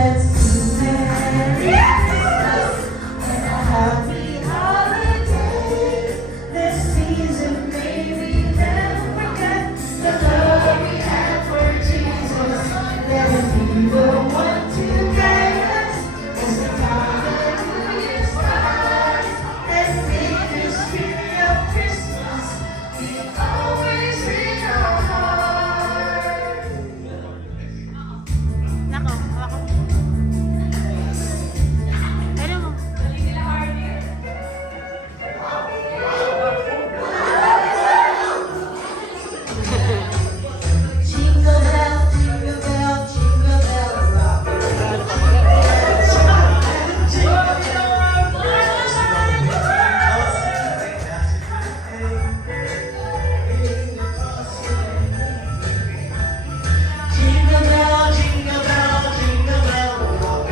let's be merry and a happy holiday. This season may we never forget the love we have for Jesus. Let him be the one to guide us as the hallelujah starts. Let's make this spirit of Christmas be always in our heart. Nako, ako. Pero mo. Jingle bell, jingle bell, jingle bell rock. Jingle bell, jingle bell, jingle bell rock.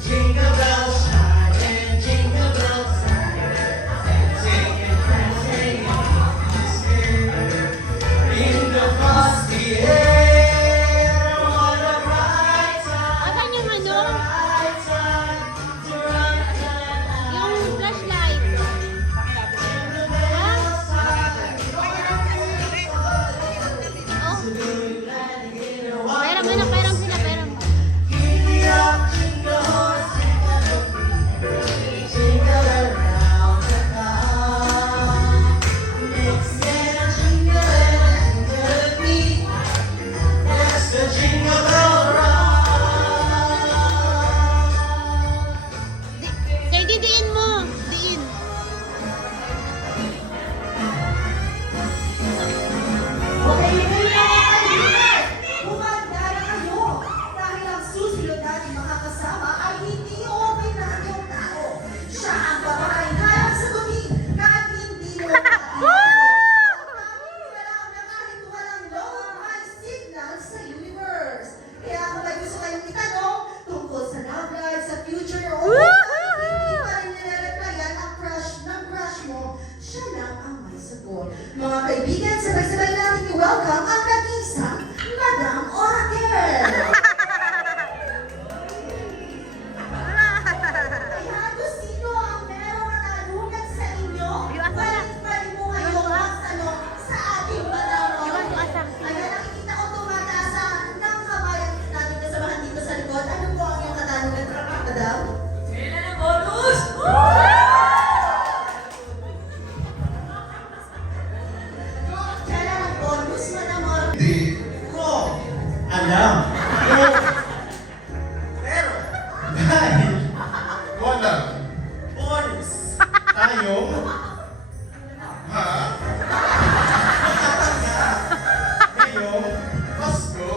Jingle bells chime and jingle bells sound. Singing, prancing, in the frosty air. What a bright time, Asan yung ano? bright time to run and Yung flashlight. Oh. Pera mo na, pera sila, pera mo. Giddy up, jingle horse, jingle around the clock. Mix and a jingle beat. That's the jingle bell rock. Sir, didiin mo. Diin. Okay, hindi na mga kaibigan! Humanda na kayo! Dahil ang susunod natin makakasama ay hindi ordinaryong tao. Siya ang babaeng kayang sagutin kahit hindi mo alam na kahit walang low high signal sa universe. Kaya kung may gusto kayong itanong tungkol sa love life, sa future, o hindi pa rin nirereplyan ang crush ng crush mo, siya lang ang may sagot. Mga kaibigan, sabay-sabay natin i-welcome ang nag-iisang Madam Oracle! Kaya kung sino ang merong katanungan sa inyo, balik-balik mo ngayong tanong sa ating Madam Oracle. Kaya nakikita ko tumatasa ng kamay ang natin kasamahan dito sa likod. Ano po ang iyong katanungan, Madam? Kailan ang bonus? Kaya ang bonus, Madam Oracle. Hindi ko alam. Pero, dahil walang bonus tayong makatanggap ngayong Pasko.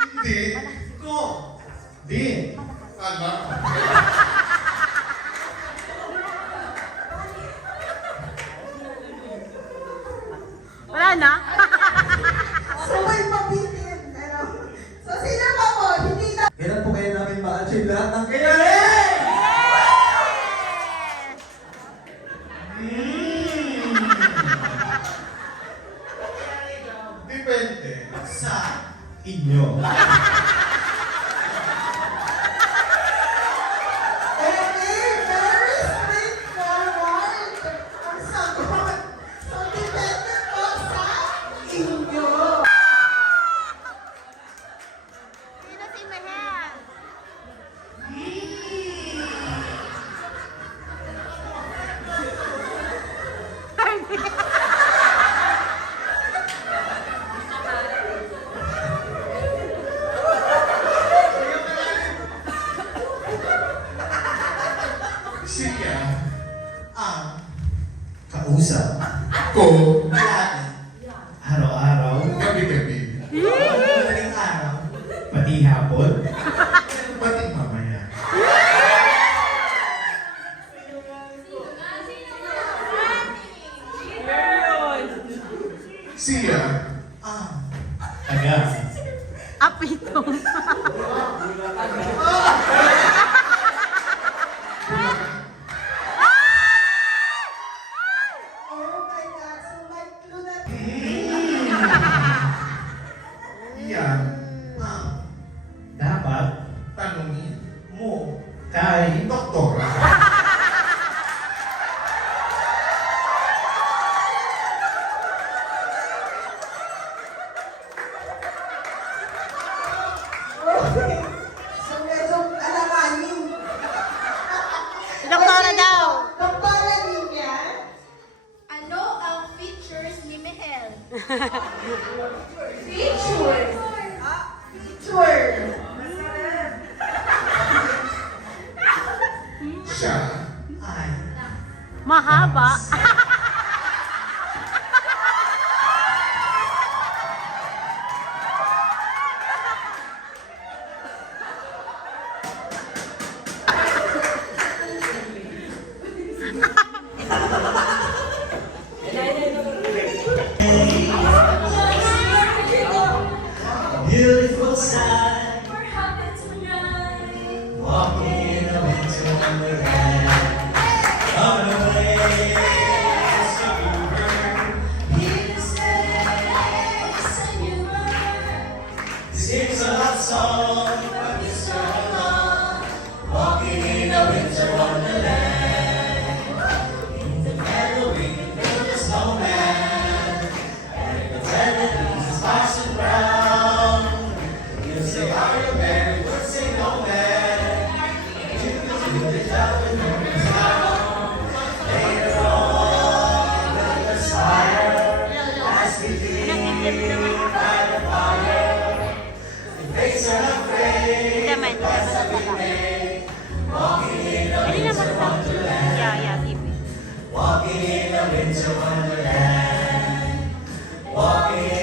Hindi ko din alam. Wala na? Sabay mabitin. Ano? So, sino pa po? Hindi na Kailan po kayo namin ma-achieve lahat ng kailangan? Depende sa inyo. very straightforward. Ang sagot. So, depende po sa inyo. Sino si Mahal? Siya ang kausap ko lagi. Araw-araw, gabi-gabi. Madaling araw, pati hapon, pati mamaya. Siya ang taga Apitong. mo kay doktor. So medyo alanganin. Doktora daw. Doktora niya. Ano ang features ni Mihel? Feature. Feature. Siya ay Mahaba. Beautiful sight, walking in a winter wonderland. On the way, so you heard, this is a love song for Mr. Long, walking in a winter wonderland. In the meadow we can build a snowman, and pretend that he's sparse and brown. You say, are you married? We'll say no, man. You can do the job when the moon's down. Later on, build a fire. As we live by the fire. The fates are not afraid. Naman. That's how we make. Walking in a Hindi naman winter sa... wonderland. Yeah, TV. Walking in a winter wonderland. Walking